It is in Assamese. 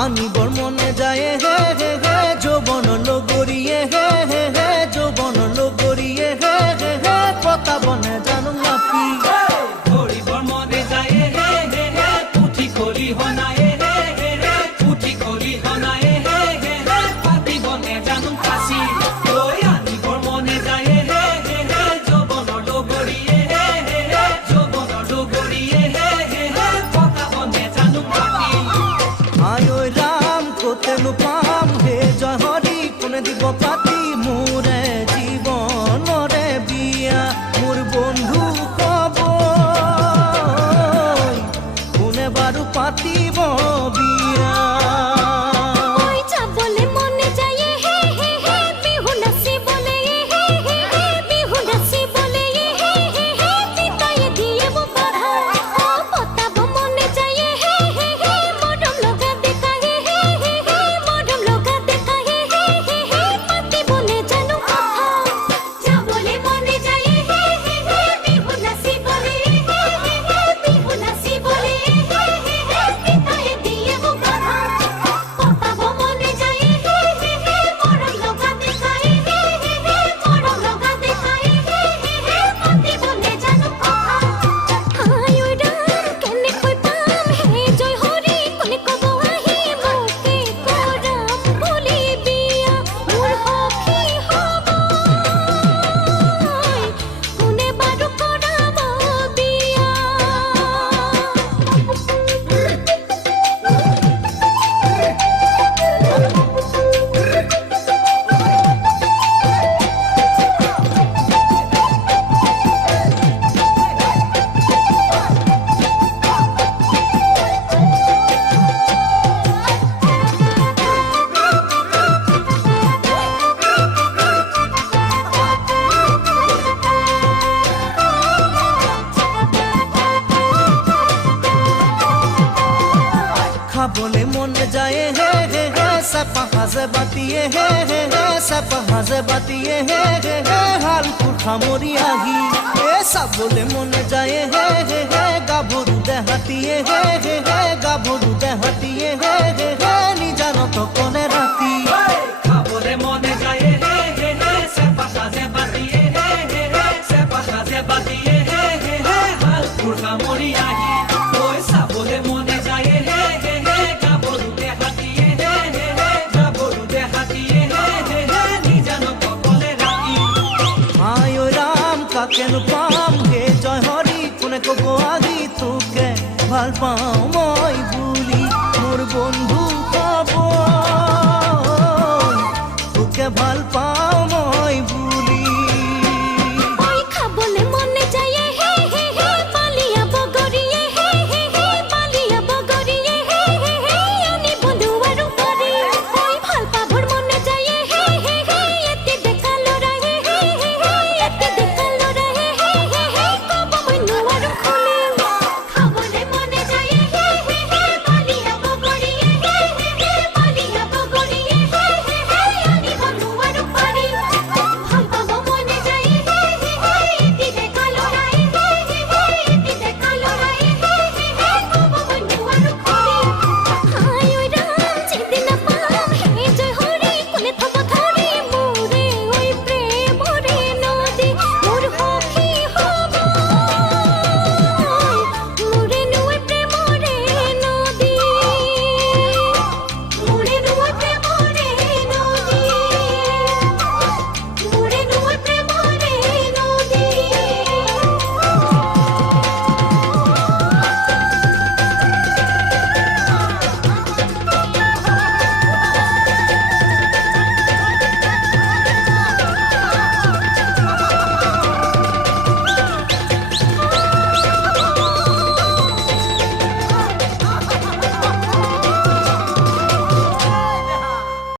আনিবৰ মনে যায় হে হে হে যৌবন লগৰিয়ে হে হে হে যৌবন লগৰিয়ে হে হে হে পতাবনে জানো নাপি ধৰিবৰ মনে যায় হে হে হে পুঠি কৰি হনায় হে হে হে পুঠি কৰি হনায় হে হে হে পাতিবনে জানো ফাঁচি লৈ আনিবৰ মনে যায় হে হে হে যৌবন লগৰিয়ে হে হে হে যৌবন লগৰিয়ে হে হে হে পতাবনে জানো নাপি আয় ঐ ৰাম কতেনো পাম হে জয় হৰি কোনে দিব পাতি মোৰে জীৱনৰে বিয়া মোৰ বন্ধু কব কোনে বাৰু পাতিব বিয়া খাবলে মন যায় হে হে হে চেপা সাজে বাতিয়ে হে হে হে চেপা সাজে বাতিয়ে হে হে হে হালকুৰ সামৰি আহি এ চাবলে মন যায় হে হে হে গাভৰু দেহাতিয়ে হে হে হে গাভৰু দেহাতিয়ে হে হে হে নিজানত কনে ৰাতি খাবলে মনে যায় হে হে হে চেপা সাজে বাতিয়ে হে হে হে চেপা সাজে বাতিয়ে হে হে হে হালকুৰ সামৰি আহি ঐ চাবলে মনে যায় হে হে হে গাভৰু দেহাতিয়ে হে হে হে গাভৰু দেহাতিয়ে হে হে হে নিজানত কলে ৰাতি আয় ঐ ৰাম কাকেনো পা